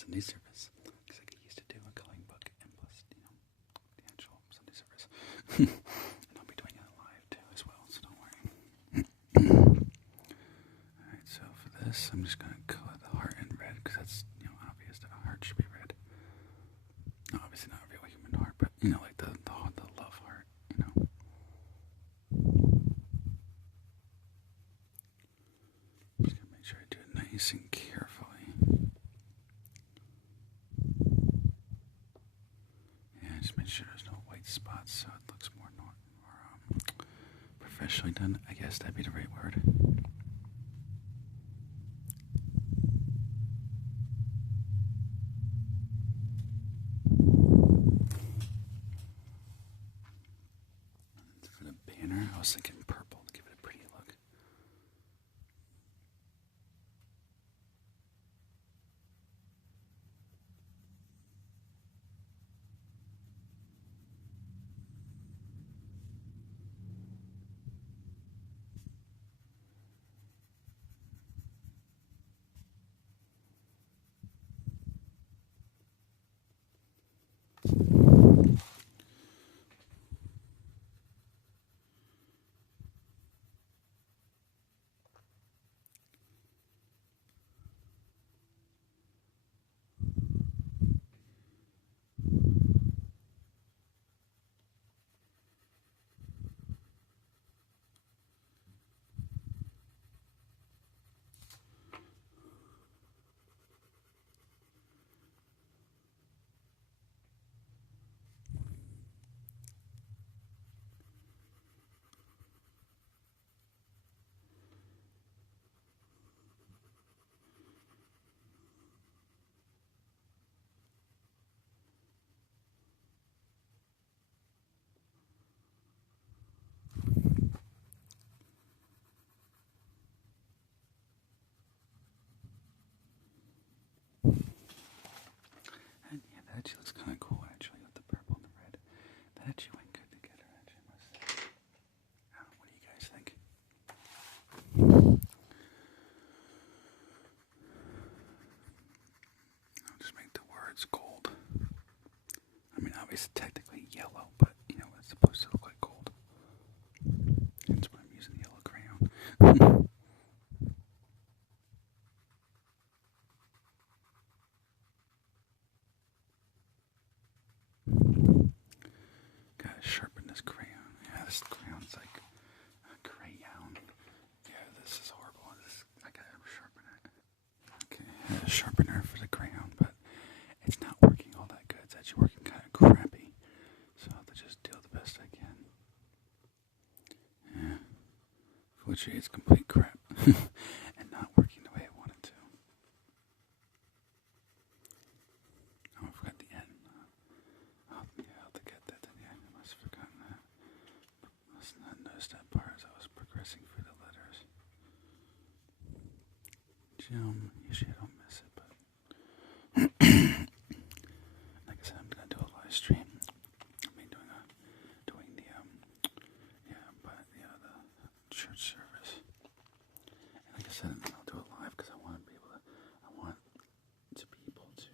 Sunday service. Because I get used to do a coloring book and plus, the actual Sunday service. And I'll be doing it live too as well, so don't worry. Alright, so for this, I'm just going to color the heart in red because that's, obvious that a heart should be red. No, obviously not a real human heart, but, like the love heart, Just going to make sure I do it nice and carefully. Yeah, just make sure there's no white spots so it looks more professionally done. I guess that'd be the right word. For the banner, I was thinking purple to give it a pretty look. And yeah, that actually looks kind of cool, actually, with the purple and the red. That actually went good together, actually, I must say. What do you guys think? I'll just make the words gold. I mean, obviously, technically yellow, but, it's supposed to look like gold. That's why I'm using the yellow crayon. Gotta sharpen this crayon. Yeah, this crayon's like a crayon. Yeah, this is horrible. I gotta sharpen it. Okay, I had a sharpener for the crayon, but it's not working all that good. It's actually working kind of crappy. So I'll have to just do the best I can. Yeah. Fortunately, it's complete crap. And not working the way I want it to. Oh, I forgot the N. I'll have to get that. Yeah, I must have forgotten that. Must not notice that part as I was progressing through the letters. Usually I don't miss it, but like I said, I'm gonna do a live stream. I mean, doing the church service. And like I said, I'll do it live because I want to be able to. I want to be able to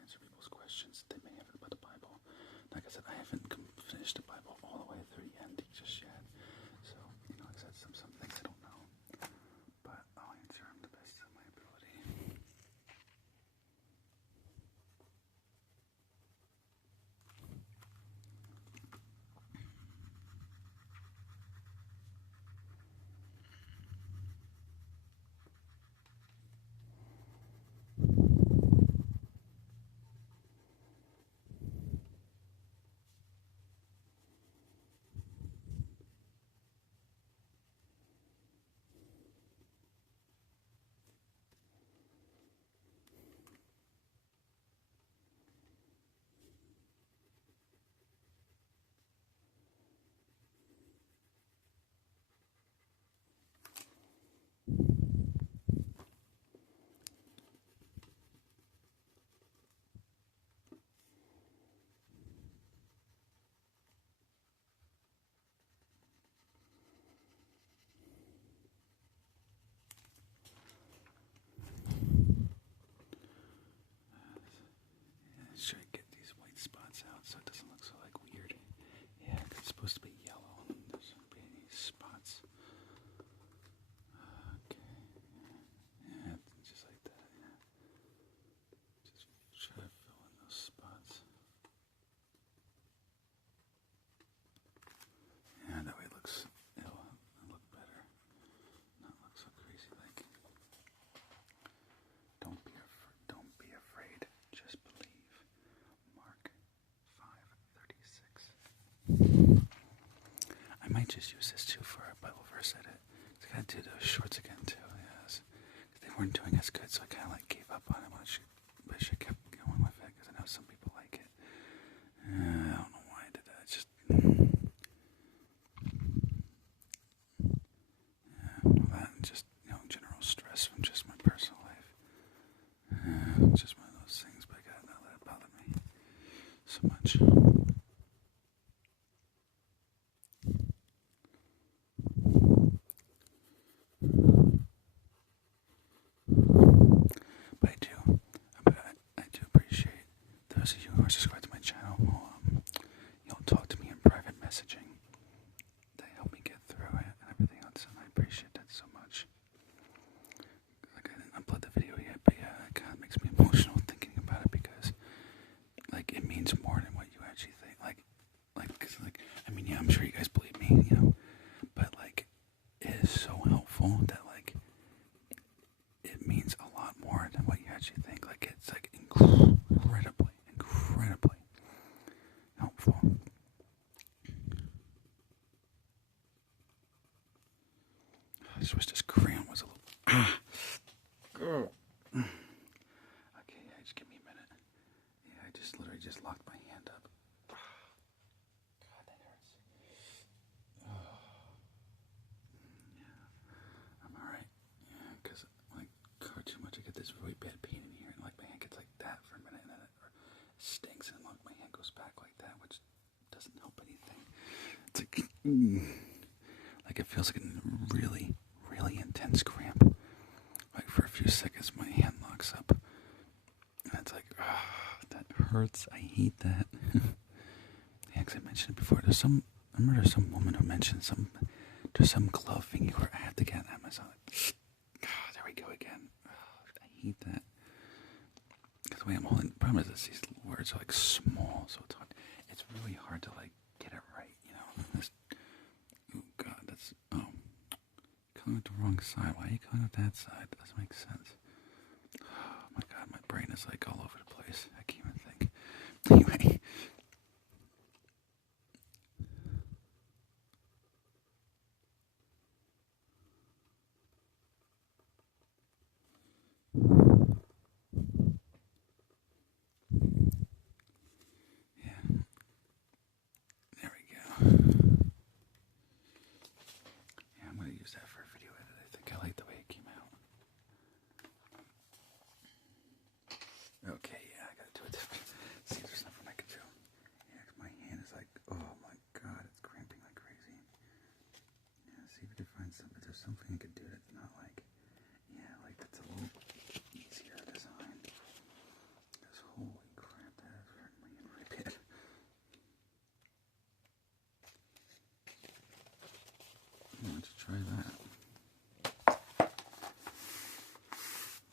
answer people's questions they may have about the Bible. Like I said, I haven't finished the Bible all the way through the end just yet. So, like I said, some things I don't know. But I'll answer them the best of my ability. sure I get these white spots out so it doesn't look so like weird. Yeah, 'cause it's supposed to be yellow. There shouldn't be any spots. Okay. Yeah, just like that. Yeah. Just try to fill in those spots. Yeah, that way it looks. It'll look better. Not look so crazy like. Don't be afraid. Just believe. Mark 5:36. I might just use this too for a Bible verse edit. I gotta do those shorts again too. Yes, they weren't doing as good, so I kind of like gave up on them. I should kept going with it because I know some people like it. I don't know why I did that. It's just that and just general stress from just my personal life. Just one of those things, but I gotta not let it bother me so much. But I do appreciate those of you who are subscribed to my channel. You'll talk to me in private messaging. They help me get through it and everything else, and I appreciate that so much. Like I didn't upload the video yet, but yeah, it kind of makes me emotional thinking about it because, like, it means more than what you actually think. Cause I mean, yeah, I'm sure you guys believe me, but like, it is so helpful that like, it means a lot more than what you actually think. Like, it's like incredibly helpful. I just wish this crayon was a little. Okay, yeah, just give me a minute. Yeah, I just literally just locked my hand up. God, that hurts. Yeah, I'm alright. Yeah, because when I carve too much, I get this really bad pain in here, and like my hand gets like that for a minute, and then it stinks, and like my hand goes back like that, which doesn't help anything. It's like it feels like a really intense cramp. Like for a few seconds, my hand locks up, and it's like, that hurts. I hate that. Yeah, because I mentioned it before. I remember there's some woman who mentioned there's some glove thingy where I have to get on Amazon. There we go again. I hate that. Because the way I'm holding, the problem is these words are like small, so it's hard. It's really hard to like get it right, oh God, that's coming with the wrong side. Why are you coming with that side? That doesn't make sense. Oh my God, my brain is like all over the place. I can't even think. Anyway. Yeah. There we go. Yeah, I'm going to use that for a video edit. I think I like the way it came out. Okay, yeah, I got to do it. See if there's nothing I can do. Yeah, 'cause my hand is like, oh my God, it's cramping like crazy. Yeah, see if you can find something. If there's something I could do that's not like, like that's a little easier design. Because holy crap, that is hurting my hand right bad. Why don't you try that?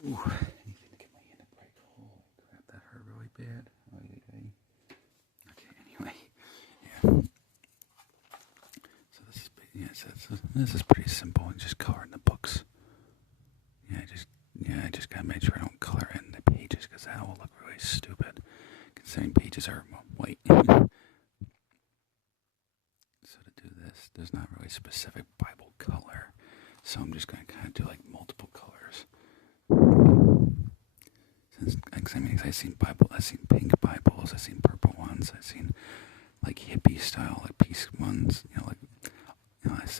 Ooh, anything to get my hand to break. Holy crap, that hurt really bad. Okay, anyway, yeah. So this is pretty simple. And just coloring the books. I just gotta make sure I don't color in the pages because that will look really stupid. Considering pages are white. So to do this, there's not really specific Bible color. So I'm just gonna kind of do like multiple colors. I've seen pink Bibles, I've seen purple ones, I've seen like hippie style, like peace ones.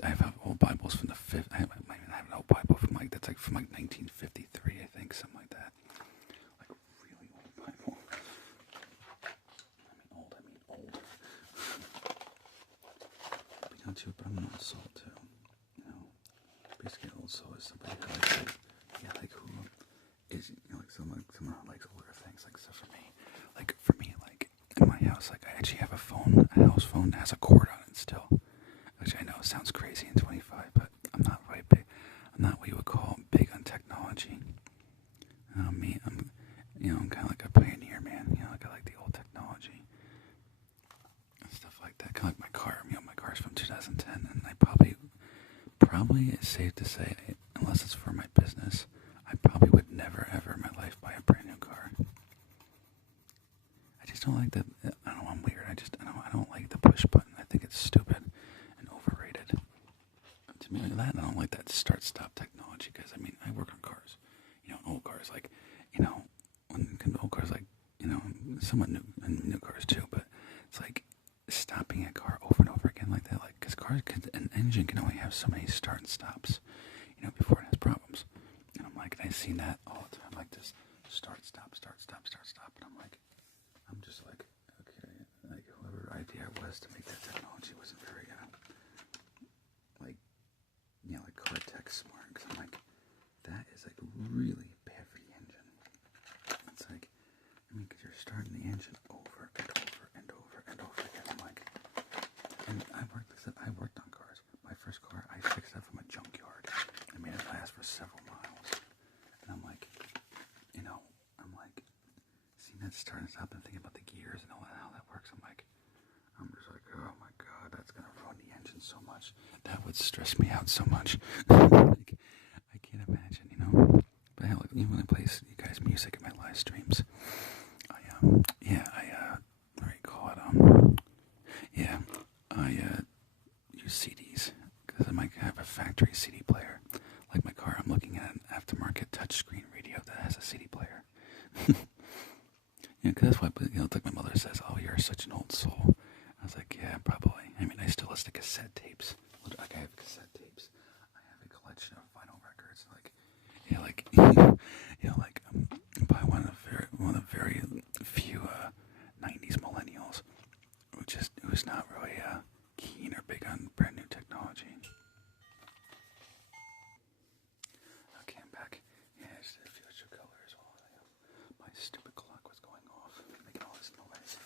I have old Bibles from the I have an old Bible from from 1953, I think, something like that. Like a really old Bible. I mean old. Not too, but I'm an old soul too. Basically, an old soul is somebody who who is, someone who likes older things. Like, so for me, house. Like I actually have a house phone that has a cord on it still. Which I know sounds crazy in 25, but I'm not really big. I'm not what you would call big on technology. I'm kind of like a pioneer, man. Like I like the old technology and stuff like that. Kind of like my car. My car's from 2010, and I probably it's safe to say, unless it's for my business, I probably would never ever in my life buy a brand new car. I just don't like the. I don't know. I'm weird. I don't like the push button. I think it's stupid and overrated. To me, like that, and I don't like that start-stop technology because I work on cars. Old cars like, old cars like, somewhat new and new cars too. But it's like stopping a car over and over again like that, like because an engine can only have so many start and stops, before it has problems. And I'm like, and I've seen that all the time, like this start, stop, and I'm just like, okay, like whoever idea it was to make that technology wasn't very, like car tech smart, because I'm like, that is like really bad for the engine. It's like, because you're starting the engine over and over and over and over again. I'm like, and I worked on cars. My first car, I fixed that from a junkyard. I made it last for several miles. And I'm like, seeing that start and stop and thinking about the gears and all that, how that works, I'm just like, oh my god, that's gonna ruin the engine so much. That would stress me out so much. Like, I can't imagine, But hell, even when I play you guys music in my live streams, what do you call it? I use CDs because I might have a factory CD player. Like my car, I'm looking at an aftermarket touchscreen radio that has a CD player. Because that's why, it's like my mother says, "Oh, you're such an old soul." I was like, "Yeah, probably." I still listen to cassette tapes. Like I have cassette tapes. I have a collection of vinyl records. I'm probably one of the very few 90s millennials who's not really keen or big on brand new technology. Okay, I'm back. Yeah, it's the future color as well. My stupid clock was going off, making all this noise.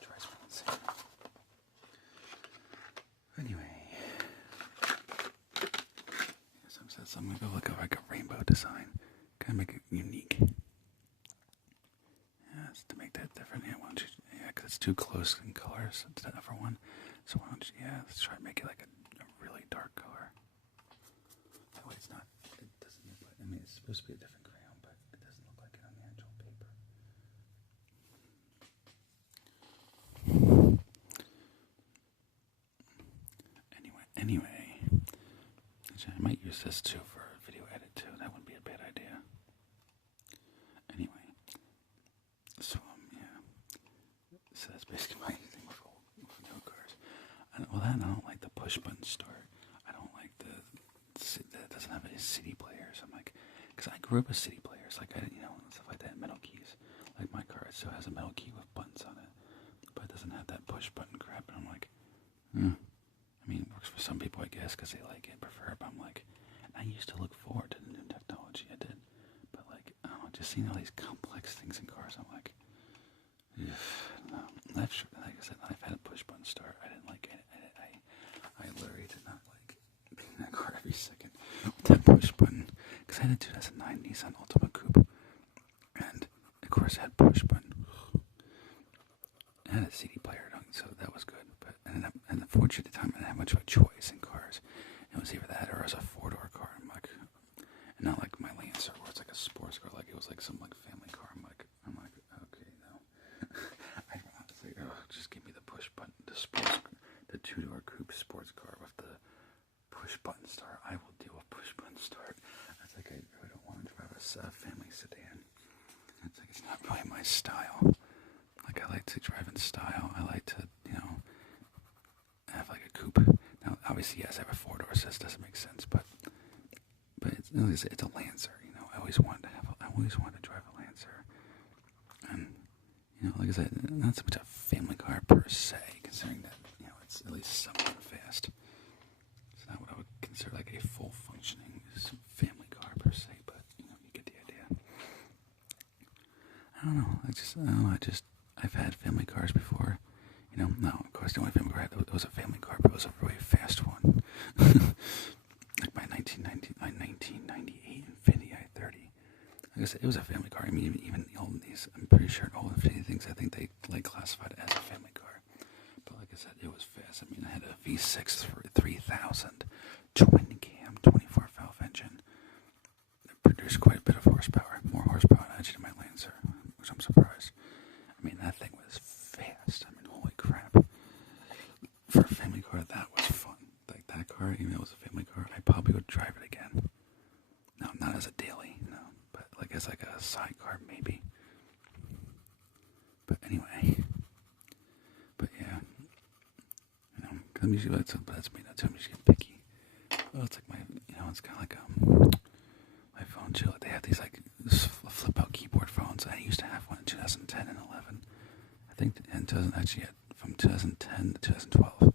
Drives me insane. Anyway, I'm gonna go look at like a rainbow design, kind of make it unique. Yeah, it's to make that different. Yeah, because it's too close in colors to the other one. So why don't you, let's try to make it like a really dark color. That way it doesn't look like, it's supposed to be a different crayon, but it doesn't look like it on the actual paper. Anyway, I might use this too for a video edit too. That wouldn't be a bad idea. Anyway, so so that's basically my thing with new cars. I don't like the push button start. I don't like that doesn't have a CD player. So I'm like, because I grew up with CD players, like stuff like that, metal keys. Like my car, it still has a metal key with buttons on it, but it doesn't have that push button crap. And I'm like, it works for some people, I guess, because they like it, prefer it. But I'm like, I used to look forward to the new technology. I did, but like, I don't know, just seeing all these complex things in cars, I'm like, no. Like I said, I've had a push button start. I didn't like it. I literally did not like being in that car every second with that push button, because I had a 2009 Nissan Altima Coupe, and of course it had push button. It had a CD player, so that was good. But and unfortunately, at the time, I didn't have much of a choice in cars. It was either that or it was a 4-door car. I'm like, and not like my Lancer, where it's like a sports car. Like it was like some like family car. I'm like, okay, no. I honestly, just give me the push button, the 2-door coupe sports car with the push button start. I will deal with push button start. I was like, I really don't want to drive a family sedan. It's like it's not really my style. Like I like to drive in style. I like to, have like a coupe. Now, obviously, yes, I have a 4-door, so this doesn't make sense. But it's a Lancer. I always wanted to drive a Lancer. And like I said, not so much a family car per se, considering that it's at least somewhat fast. It's not what I would consider like a full functioning family car per se, but you get the idea. I don't know. I've had family cars before. You know, no, of course the only family car I had, it was a family car, but it was a really fast one. Like my 1998 Infiniti i30. Like I said, it was a family car. I mean, even the old these, I'm pretty sure all Infiniti things, I think they like classified as a family car. But like I said, it was fast. I mean, I had a V6 for 3000, twin cam, 24 valve engine. It produced quite a bit of horsepower, more horsepower actually than my Lancer, which I'm surprised. I mean, that thing was fast. I mean, holy crap. For a family car, that was fun. Like that car, even though it was a family car, I probably would drive it again. No, not as a daily, no, but like as like a sidecar maybe. But anyway, but yeah, you know, cause I'm usually that's me. That's I'm usually picky. Well, it's like my, you know, it's kind of like my phone too. Like they have these like flip out keyboard phones. I used to have one in 2010 and 11. I think, and from 2010 to 2012,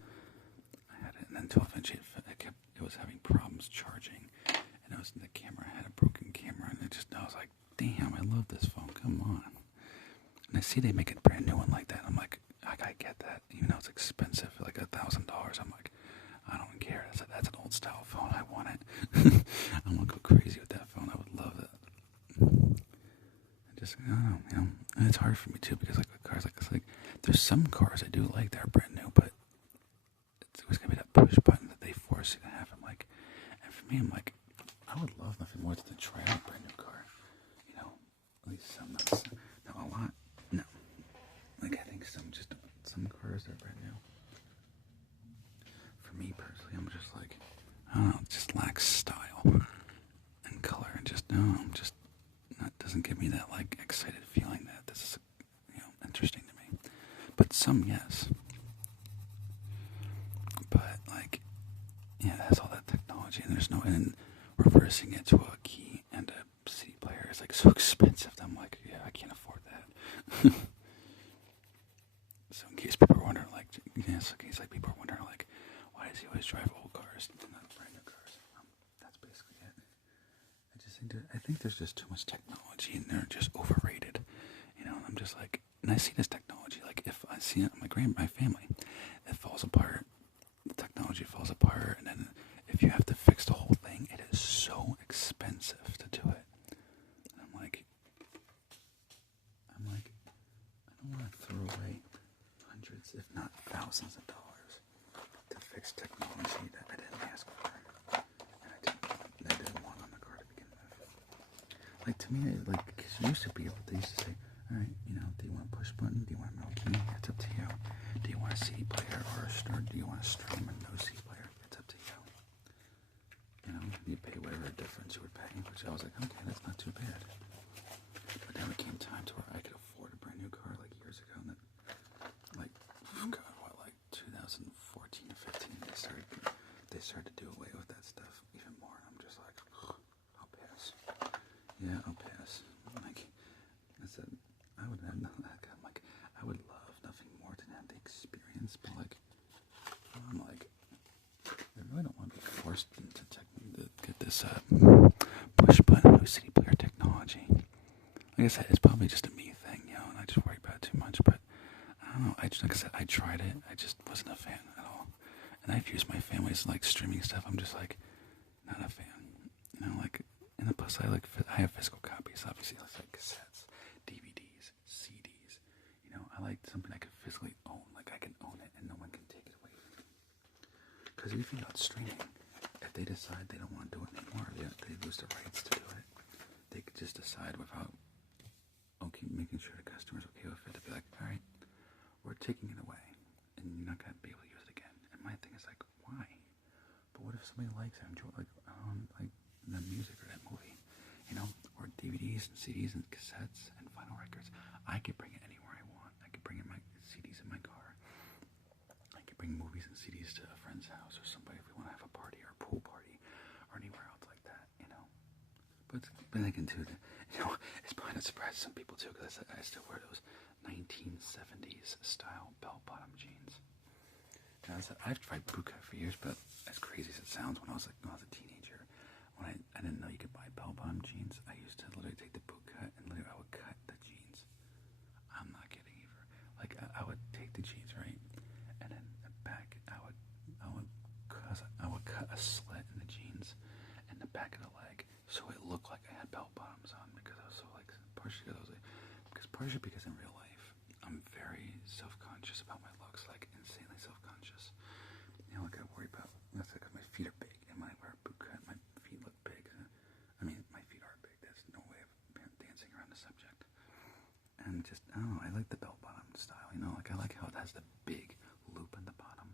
I had it, and then 12-inch it was having problems charging, and it was the camera had a broken camera, and I was like, damn, I love this phone. Come on. And I see they make a brand new one like that. I'm like, I get that, even though it's expensive, like $1,000. I'm like, I don't care. That's an old style phone. I want it. I'm gonna go crazy with that phone. I would love that. I don't know, you know, and it's hard for me too because like with cars like this, like there's some cars I do like that are brand new, but it's always gonna be that push button that they force you to have. I'm like, and for me, I'm like, I would love nothing more than to try out a brand new car. You know, at least some, not a lot. No, like I think some cars that are brand new. For me personally, I'm just like, I don't know, it just lacks style and color, and just that doesn't give me that like excited feeling that this is, you know, interesting to me. But some, yes. But like, yeah, it has all that technology, and there's no, and reversing it to a key and a CD player is like so expensive that I'm like, yeah, I can't afford that. So in case people are wondering, like, yes, in case like people are wondering, like, why does he always drive old cars and not brand new cars? That's basically it. I think there's just too much technology, and they're just overrated. You know, and I'm just like, and I see this technology, like if I see it, my family, it falls apart. The technology falls apart, and then if you have to fix the whole thing, it is so expensive to do it. And I'm like, I don't want to throw away hundreds, if not thousands of dollars to fix technology that I didn't ask for, and I didn't want on the car to begin with. Like to me, like, because you used to be able, they used to say, all right, you know, do you want a push button? Do you want a no key? It's up to you. Do you want a CD player or do you want to stream and no CD player? It's up to you. You know, you pay whatever difference you would pay, which I was like, okay, that's not too bad. But then it came time to where I could afford a brand new car like years ago, and then, like, God, what, like 2014 or 15, they started to do away with that stuff even more, and I'm just like, I'll pass. Yeah, I'll pass. Like, I said, I would have nothing. I'm like, I would love nothing more than have the experience, but like, I'm like, I really don't want to be forced to get this push button no CD player technology. Like I said, it's probably just a me thing, you know, and I just worry about it too much. But I don't know. Like I said, I tried it. I just wasn't a fan at all. And I've used my family's like streaming stuff. I'm just like not a fan, you know. Like, and plus I have physical copies, obviously, like cassettes, DVDs, CDs. You know, I like something I could physically own. Like I can own it and no one can take it away from me. Because if you got streaming, if they decide they don't want to do it anymore, they lose the rights to do it. They could just decide without making sure the customer's okay with it, to be like, all right, we're taking it away, and you're not gonna be able to use it again. And my thing is like, why? But what if somebody likes it, enjoy like the music or that movie, you know, or DVDs and CDs and cassettes and vinyl records? I could bring it anywhere I want. I could bring in my CDs in my car. I could bring movies and CDs to a friend's house or somebody if we want to have a party or a pool party or anywhere else like that, you know. But I can do that. You know, it's probably not surprising some people too, because I still wear those 1970s style bell-bottom jeans. And I've tried bootcut for years, but as crazy as it sounds, when I was a teenager, when I didn't know you could buy bell-bottom jeans, I used to literally take the bootcut and literally I would cut the jeans. I'm not kidding either. partially because in real life, I'm very self-conscious about my looks, like insanely self-conscious. You know, like I worry about, that's like my feet are big, and when I wear a boot cut, my feet look big. I mean, my feet are big. There's no way of dancing around the subject. And just, I don't know, I like the bell-bottom style, you know, like I like how it has the big loop at the bottom,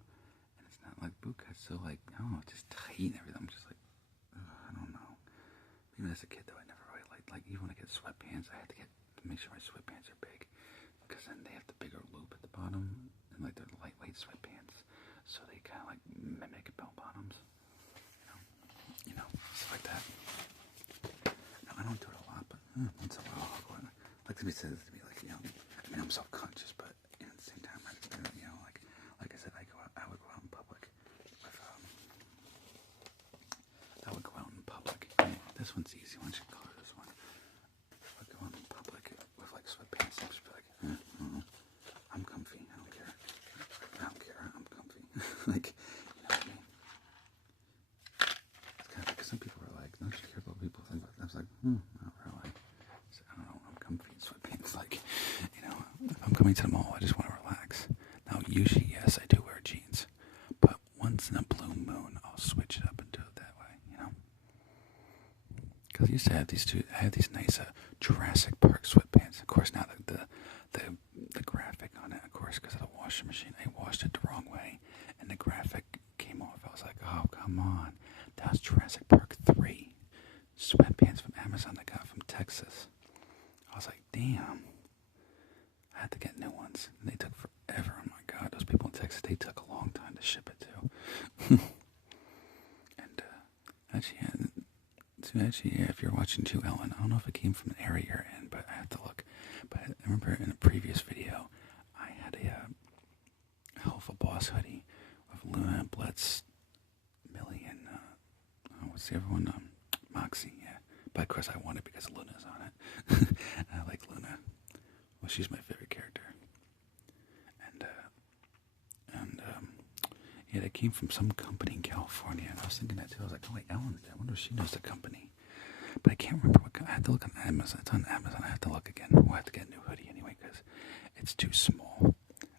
and it's not like boot cuts, so like, I don't know, just tight and everything. I'm just like, I don't know. Even as a kid, though, I never really liked, like, even when I get sweatpants, I had to make sure my sweatpants are big, because then they have the bigger loop at the bottom, and like they're lightweight sweatpants, so they kind of like mimic bell bottoms, you know, stuff like that. Now, I don't do it a lot, but once in a while I'll go out. Like to be said to me, like, you know, I mean, I'm self-conscious, but at the same time, you know, like I said, I would go out in public with, I would go out in public. This one's easy. Why don't you color this one? I would go out in public with like sweatpants and just be like, I'm comfy. I don't care. I'm comfy. Like, you know what I mean? It's kind of like, some people are like, don't you care about what people think about that? I was like, not really. So, I don't know. I'm comfy in sweatpants. Like, you know, if I'm coming to the mall, I just want to relax. Now, usually, yes, I do wear jeans, but once in a blue moon, I'll switch it up and do it that way, you know? Because I used to have these nice Jurassic Park sweatpants. Of course, now the graphic on it, of course, because of the washing machine, I washed it the wrong way, and the graphic came off. I was like, oh, come on. That was Jurassic Park 3. Sweatpants from Amazon I got from Texas. I was like, damn. I had to get new ones. And they took forever. Oh my God, those people in Texas, they took a long time to ship it too. And actually, yeah, if you're watching Two Ellen, I don't know if it came from the area you're in, but I have to look. But I remember in a previous video, I had a Alpha Boss hoodie with Luna, Blitz, Millie, and what's the other one? Moxie, yeah. But of course I want it because Luna's on it. And I like Luna. Well, she's my favorite character. And yeah, they came from some company in California, and I was thinking that too. I was like, oh wait, Ellen, I wonder if she knows the company. But I can't remember what. I have to look on Amazon. It's on Amazon. I have to look again. We'll have to get a new hoodie anyway because it's too small.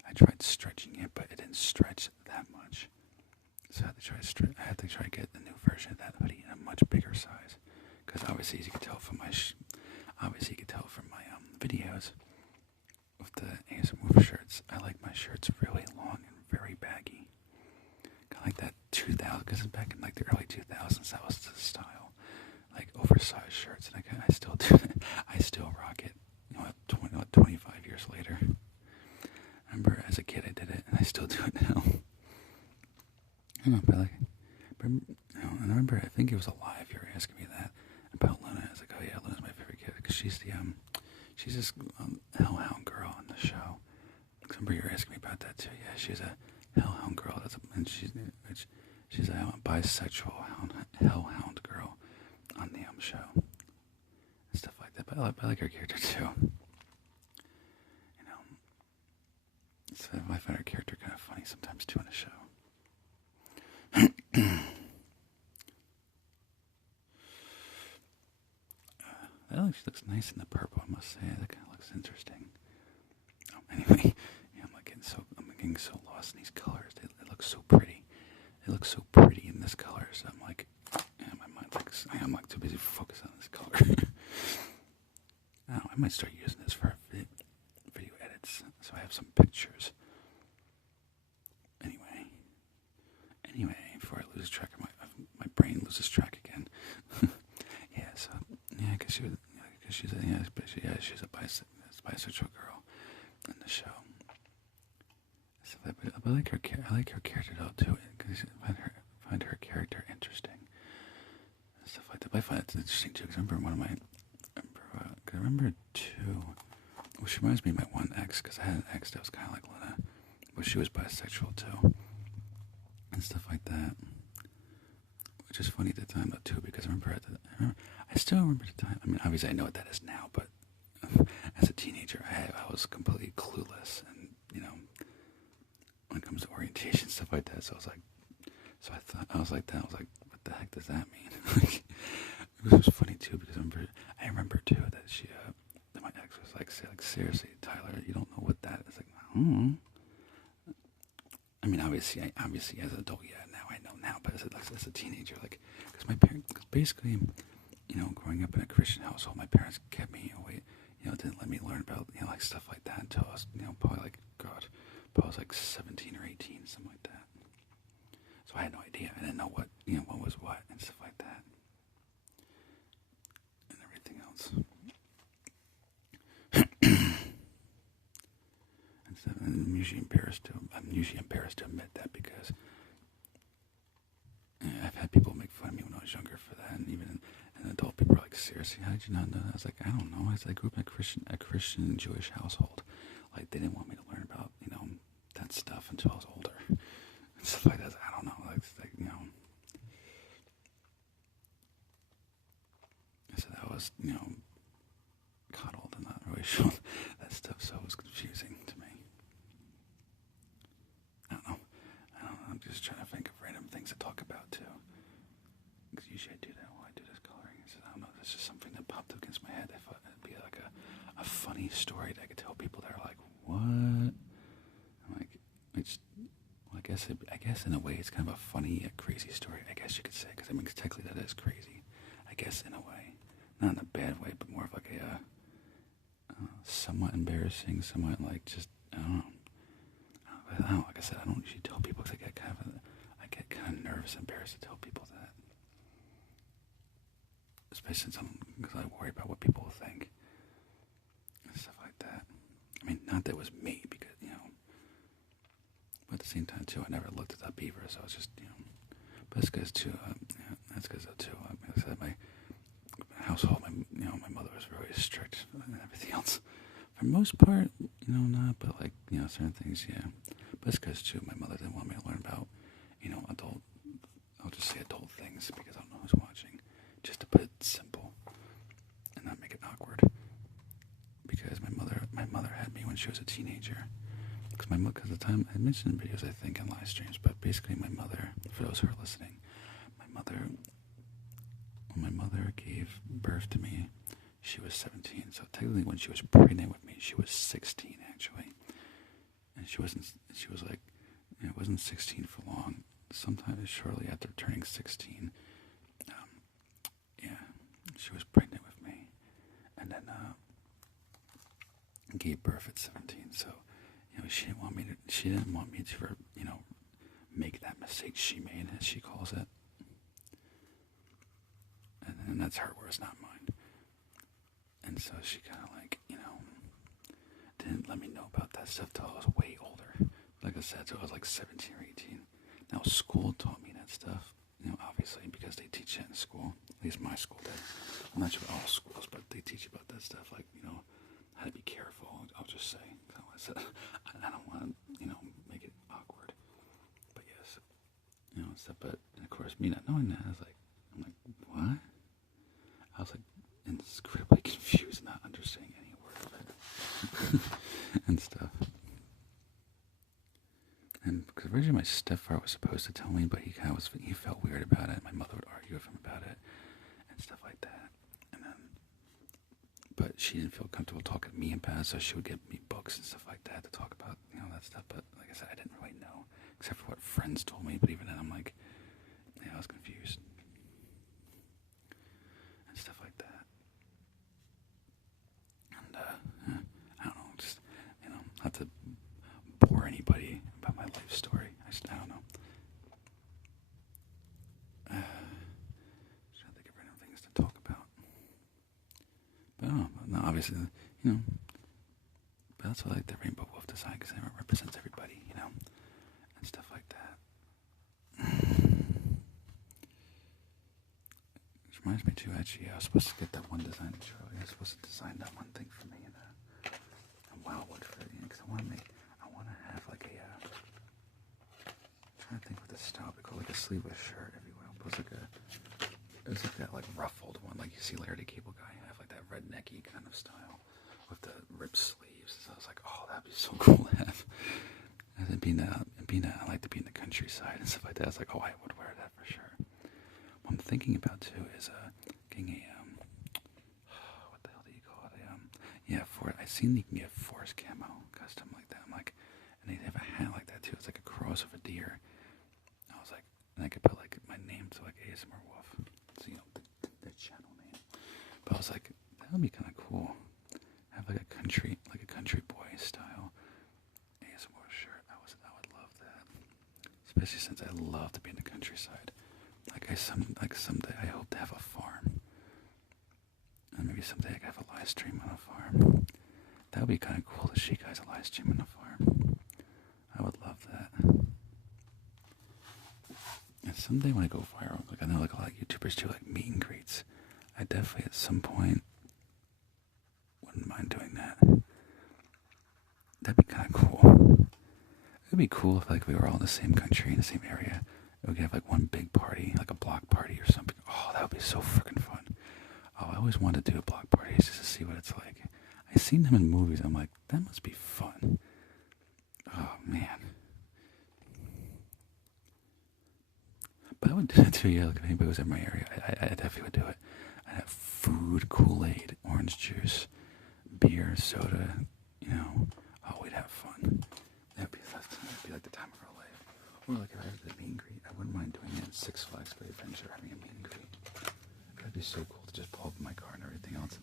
I tried stretching it, but it didn't stretch that much. So I had to try to get the new version of that hoodie in a much bigger size. Because obviously, as you can tell from my videos with the ASMR shirts, I like my shirts really long and very baggy. Kind of like that 2000, because back in like the early 2000s, that was the style. Like oversized shirts, and I still do it. I still rock it. 25 years later. I remember as a kid I did it, and I still do it now. I don't know, and I remember, I think it was Alive, you were asking me that about Luna. I was like, oh yeah, Luna's my favorite kid, because she's this hellhound girl on the show. I remember you were asking me about that too. Yeah, she's a hellhound girl, and she's a bisexual hellhound girl on the show and stuff like that. But I like her character too. You know, so I find her character kind of funny sometimes too in the show. That she looks nice in the purple, I must say. That kind of looks interesting. Anyway, yeah, I'm getting so lost in these colors. They look so pretty. They look so pretty in this color. So I'm like, my mind I'm like too busy focusing on this color. I might start using this for video edits, so I have some pictures. Anyway, before I lose track of my brain loses track again. Yeah, so yeah, because she's a bisexual girl in the show. So I like her character though too, because I find her character interesting and stuff like that. But I find it interesting too, because I remember too. Well, she reminds me of my one ex, because I had an ex that was kind of like Luna, but she was bisexual too. And stuff like that, which is funny at the time though too, because I still remember the time. I mean, obviously I know what that is now, but as a teenager, I was completely clueless, and when it comes to orientation stuff like that. So I was like, what the heck does that mean? It was funny too, because I remember too that that my ex was like say, like, seriously, Tyler, you don't know what that is. Like, hmm. I mean, obviously, as an adult, yeah, now I know now, but as a teenager, like, because my parents, cause basically, growing up in a Christian household, my parents kept me away, didn't let me learn about, like, stuff like that until I was, probably like, God, probably I was like 17 or 18, something like that. So I had no idea. I didn't know what, what was what and stuff like that. And everything else. And I'm usually embarrassed to admit that because I've had people make fun of me when I was younger for that, and even adult people are like, seriously, how did you not know that? I was like, I don't know. I grew up in a Christian Jewish household. Like, they didn't want me to learn about, that stuff until I was older. And stuff like that. I don't know. So that was, coddled and not really sure that stuff, so it was confusing to me. I don't know. I'm just trying to think of random things to talk about, too. Because usually I do that while I do this coloring. So I don't know. That's just something that popped up against my head. I thought it'd be like a funny story that I could tell people that are like, what? I'm like, I guess in a way it's kind of a funny, crazy story, I guess you could say. Because, technically that is crazy. I guess in a way. Not in a bad way, but more of like a somewhat embarrassing, somewhat like just, I don't know. Like I said, I don't usually tell people because I get kind of nervous and embarrassed to tell people that. Especially because I worry about what people will think. And stuff like that. I mean, not that it was me, because, but at the same time, too, I never looked at that beaver, so I was just, but that's because, too, like I said, my household, my mother was very strict and everything else. For the most part, not, but like, certain things, yeah. But it's because, too, my mother didn't want me to learn about, I'll just say adult things because I don't know who's watching. Just to put it simple and not make it awkward. Because my mother had me when she was a teenager. Because the time, I mentioned in videos, I think, in live streams, but basically my mother, for those who are listening, when my mother gave birth to me, she was 17. So technically when she was pregnant with me, she was 16, actually. And she was like, it wasn't 16 for long. Sometime shortly after turning 16, she was pregnant with me. And then gave birth at 17. So, she didn't want me to, make that mistake she made, as she calls it. And that's her words, not mine. And so she kind of like, didn't let me know about that stuff till I was way older. Like I said, till I was like 17 or 18. Now, school taught me that stuff, obviously, because they teach it in school. At least my school did. I'm not sure about all schools, but they teach you about that stuff, like, how to be careful. I'll just say. I don't want to, make it awkward. But yes, stuff. But, and of course, me not knowing that, I'm like, what? I was like incredibly confused, not understanding any word of it. And stuff. And because originally my stepfather was supposed to tell me, but he felt weird about it. My mother would argue with him about it and stuff like that. And then, but she didn't feel comfortable talking to me about it, so she would give me books and stuff like that to talk about, that stuff. But like I said, I didn't really know, except for what friends told me. But even then, I'm like, I was confused and stuff like that. And I don't know, just not to bore anybody about my life story. I don't know. Just trying to think of random things to talk about. But no, obviously, but that's why I like the rainbow wolf design, because it represents everybody, and stuff like that. Which reminds me too, actually, I was supposed to get that one design, Charlie. I was supposed to design that one thing for me in Wildwood for because I want to have like a, I'm trying to think what this style would be called, like a sleeveless shirt, if you will. But it was like that like ruffled one, like you see Larry the Cable Guy have, like that rednecky kind of style with the ripped sleeves. So I was like, oh, that'd be so cool to have. And then I like to be in the countryside and stuff like that. I was like, oh, I would wear that for sure. What I'm thinking about too is getting a what the hell do you call it? I seen you can get forest camo custom like that. I'm like, and they have a hat like that too. It's like a cross of a deer. I was like, and I could put like my name to like ASMR Wolf. So the channel name. But I was like, that would be kind of cool. Have like a country boy style ASMR shirt. I would love that. Especially since I love to be in the countryside. Someday I hope to have a farm. And maybe someday I could have a live stream on a farm. That would be kind of cool to see guys a live stream on a farm. I would love that. And someday when I go viral, like I know like a lot of YouTubers do like meet and greets. I definitely at some point wouldn't mind doing that. That'd be kind of cool. It'd be cool if like we were all in the same country, in the same area. We could have like one big party, like a block party or something. Oh, that would be so freaking fun. Oh, I always wanted to do a block party just to see what it's like. I've seen them in movies. I'm like, that must be fun. Oh, man. But I would do it too, yeah. Like if anybody was in my area, I definitely would do it. I'd have food, Kool-Aid, orange juice, beer, soda, you know. Oh, we'd have fun. That'd be like the time of our life. Or like if I had a meet and greet, I wouldn't mind doing it in Six Flags Great Adventure, having a meet and greet. That'd be so cool to just pull up my car and everything else, and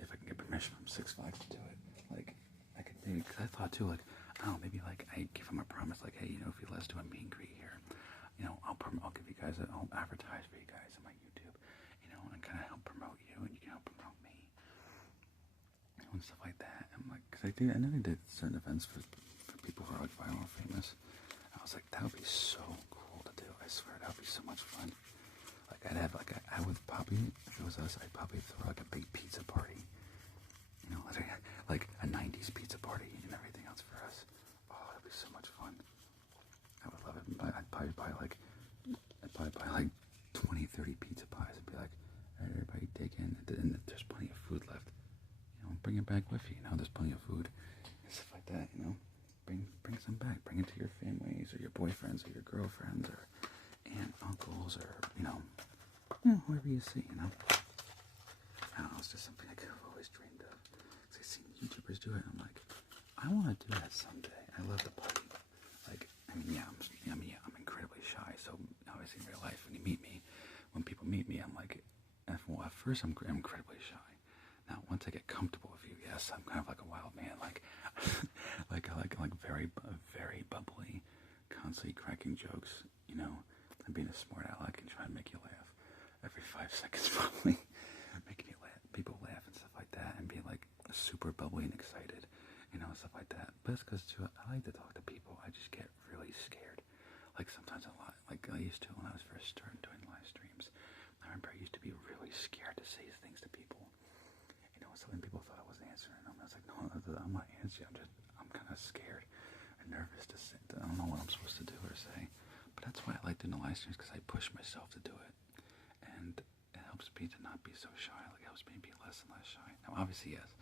if I can get permission from Six Flags to do it, like I could maybe, because I thought too, like I don't know, maybe like I give them a promise, like hey, you know, if you let us do a meet and greet here, you know, I'll give you guys, I'll advertise for you guys on my YouTube, you know, and kind of help promote you, and you can help promote me, you know, and stuff like that. I'm like, because I know they did certain events for people who are like viral or famous. I was like, that would be so cool to do. I swear, that would be so much fun. Like I'd have like I would probably, if it was us, I'd probably throw like a big pizza party. You know, like a 90s pizza party and everything else for us. Oh, that'd be so much fun. I would love it. I'd probably buy like 20, 30 pizza pies and be like, hey, everybody take in. And there's plenty of food left. You know, bring it back with you. You know, there's plenty of food and stuff like that. You know, bring some back. Bring it to your families or your boyfriends or your girlfriends or aunt, uncles, or you know, whoever you see. You know, I don't know. It's just something I've always dreamed of. Cause I've seen YouTubers do it. And I'm like, I want to do that someday. I love the party. Like, I'm incredibly shy. So obviously in real life, when people meet me, I'm like, well, at first I'm incredibly shy. Now, once I get comfortable with you, yes, I'm kind of like a wild man, like very, very bubbly, constantly cracking jokes, you know, and being a smart aleck and trying to make you laugh every 5 seconds, probably, making people laugh and stuff like that, and being like super bubbly and excited, you know, stuff like that. But it's because too, I like to talk to people. I just get really scared, like sometimes a lot, like I used to when I was first starting doing live streams. I remember I used to be really scared to say things to people. You know, so when people thought I was answering them, I was like, no, I'm not answering. I'm kind of scared and nervous to say. I don't know what I'm supposed to do or say. But that's why I like doing the live streams, because I push myself to do it, and it helps me to not be so shy. Like it helps me be less and less shy. Now, obviously, yes,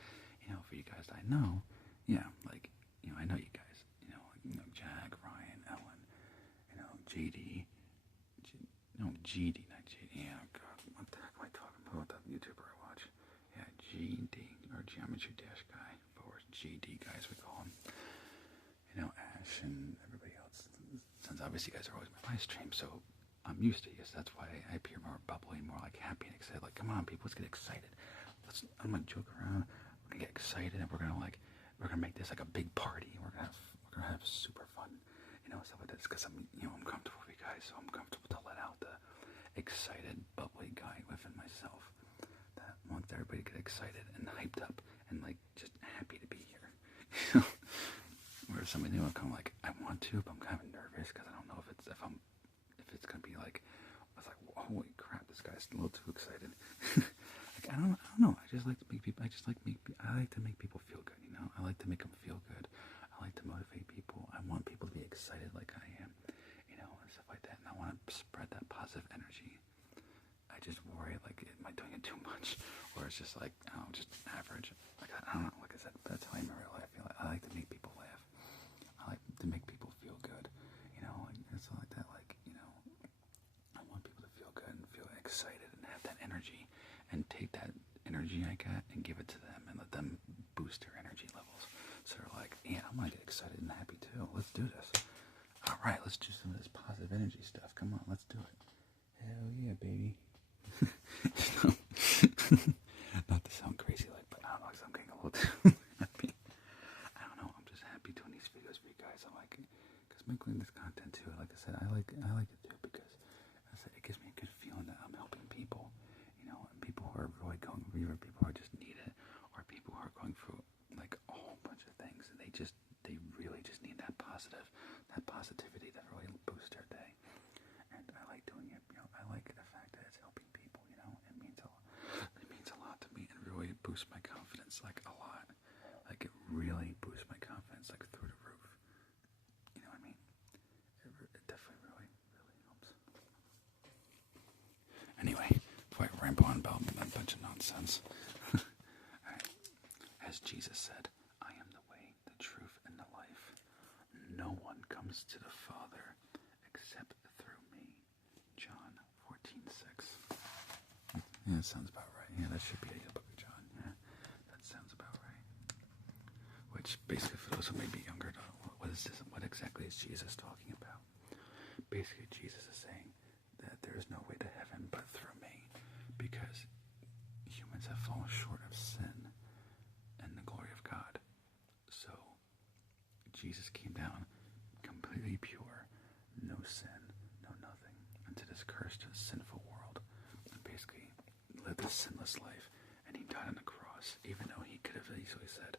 you know, for you guys I know, yeah, like you know, I know you guys. You know, Jack, Ryan, Ellen, you know, JD. GD, not JD. Yeah, God, what the heck am I talking about? That YouTuber I watch. Yeah, GD, or Geometry Dash Guy, or GD guys we call him. You know, Ash and everybody else. Since obviously you guys are always my live stream, so I'm used to it. Yes, that's why I appear more bubbly, more like happy and excited. Like, come on, people, let's get excited. I'm gonna joke around. We're gonna get excited, and we're gonna make this like a big party. We're gonna have super fun. You know, stuff like that. Because I'm comfortable with you guys, so I'm comfortable to let out the excited, bubbly guy within myself that wants everybody to get excited and hyped up and like just happy to be here. You know, where somebody new, I'm kind of like, I want to, but I'm kind of nervous because I don't know if it's gonna be like, I was like, holy crap, this guy's a little too excited. Like I don't know. I like to make people feel good. You know, I like to make them feel good. I like to motivate people. I want people to be excited like I am, you know, and stuff like that. And I want to spread that positive energy. I just worry, like, am I doing it too much? Or it's just like, I don't know, just average. Like, I don't know, like I said, that's how I am in real life. I like to make people laugh. I like to make people feel good, you know, and stuff like that. Like, you know, I want people to feel good and feel excited and have that energy and take that energy I got and give it to them and let them Yeah, I'm gonna get excited and happy too. Let's do this. All right, let's do some of this positive energy stuff. Come on, let's do it. Hell yeah, baby. Not to sound crazy, like, but I don't know, 'cause I'm getting a little too happy. I don't know. I'm just happy doing these videos for you guys. I'm like, because making this content too. Like I said, I like it too because I said it gives me a good feeling that I'm helping people. You know, and people who are really going through, or people who just need it, or people who are going through like a whole bunch of things, and they really just need that positivity that really boosts their day. And I like doing it. You know, I like the fact that it's helping people. You know, it means a lot to me, and really boosts my confidence like a lot. Like it really boosts my confidence like through the roof. You know what I mean? It definitely really helps. Anyway, before I ramble on about a bunch of nonsense. Alright. As Jesus said, I am the way, the truth, and the life. No one comes to the Father except through me. John 14:6. Yeah, that sounds about right. Yeah, that should be the book of John. Yeah, that sounds about right. Which basically, for those who may be younger, what exactly is Jesus talking about? Basically, Jesus is saying that there is no way to heaven but through me, because humans have fallen short of sin and the glory of God. So Jesus came down completely pure, no sin, no nothing, into this cursed, sinful world, and basically lived a sinless life. And he died on the cross, even though he could have easily said,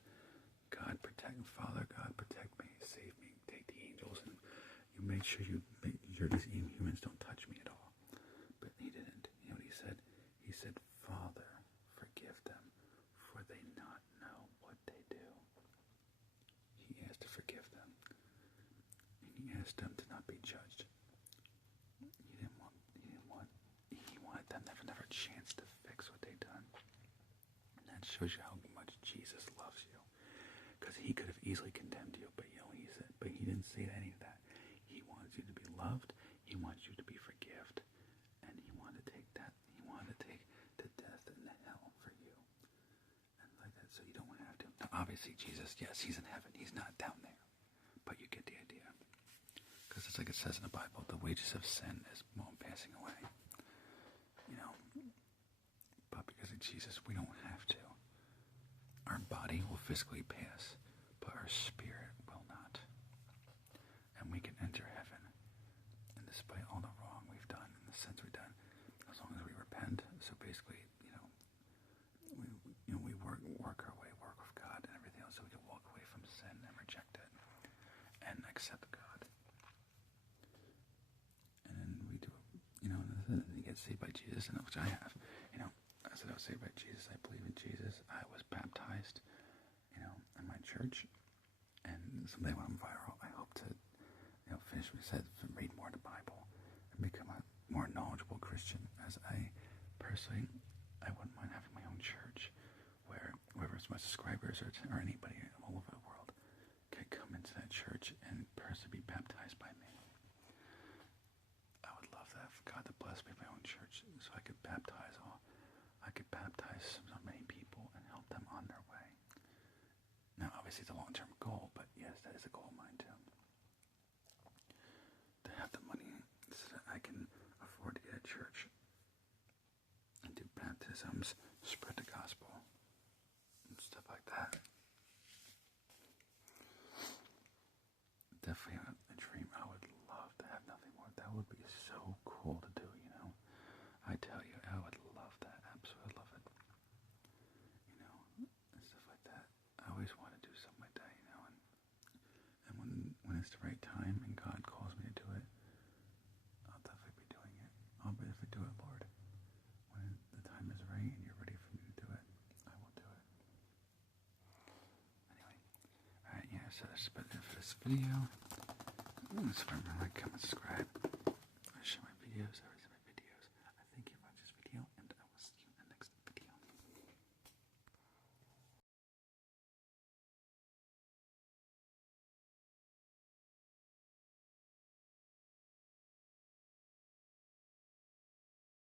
God protect me, Father God protect me, save me, take the angels, and you make sure these humans don't touch me at all. But he didn't. You know what he said? He said, Father, forgive them, for they not know what they do. He asked to forgive them, and he asked them to not be judged. He wanted them to never a chance to fix what they done. And that shows you how much Jesus loves you. Because he could have easily condemned you, but you know he said, but he didn't say any of that. He wants you to be loved, he wants you to be forgiven, and he wanted to take the death and the hell for you. And like that, so you don't have to. Now obviously Jesus, yes, he's in heaven, he's not down there. But you get the idea. Because it's like it says in the Bible, the wages of sin is passing away. You know, but because of Jesus, we don't have to. Our body will physically pass, but our spirit will not. And we can enter heaven. And despite all the wrong we've done and the sins we've done, as long as we repent, so basically, we work our way, work with God and everything else, so we can walk away from sin and reject it and accept God. And then we do, and you get saved by Jesus, and which I have. I said I was saved by Jesus. I believe in Jesus. I was baptized, in my church. And someday when I'm viral, I hope to, finish. We said read more of the Bible and become a more knowledgeable Christian. As I personally, I wouldn't mind having my own church where whoever is my subscribers or anybody all over the world could come into that church and personally be baptized by me. I would love that for God to bless me with my own church so I could baptize so many people and help them on their way. Now, obviously, it's a long-term goal, but yes, that is a goal of mine too. To have the money so that I can afford to get a church and do baptisms, spread the gospel, and stuff like that. Definitely a dream. I would love to have nothing more. That would be so cool to do, I tell you, I would love that. Absolutely love it. And stuff like that. I always want to do something like that, and when it's the right time and God calls me to do it, I'll definitely be doing it. I'll definitely do it, Lord. When the time is right and you're ready for me to do it, I will do it. Anyway, alright, yeah, so that's about it for this video. Please remember to like, comment, subscribe. I share my videos